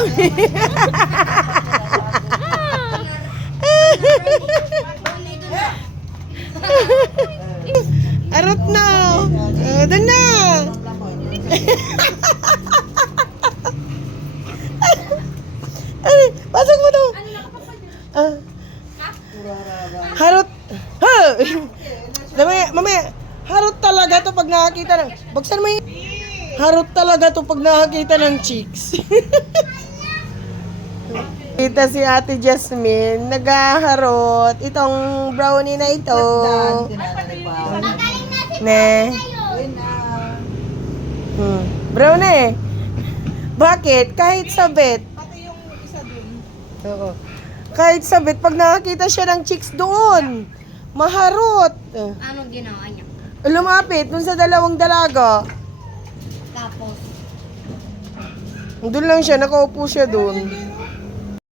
kami. Arot na. Doon na. Pasok mo daw. Harot. Ha! Mamaya. Harot talaga to pag nakakita ng... Buksan mo yung... Harot talaga to pag nakakita ng chicks. Kita si Ate Jasmine, naghaharot. Itong brownie na ito. Ne. Brown na eh. Bakit? Kahit sabit. Pati yung isa dun. Oo. Kahit sabit, pag nakakita siya ng chicks doon, maharot. Anong ginawa niya? Lumapit dun sa dalawang dalaga. Tapos, Doon lang siya, nakaupo siya doon.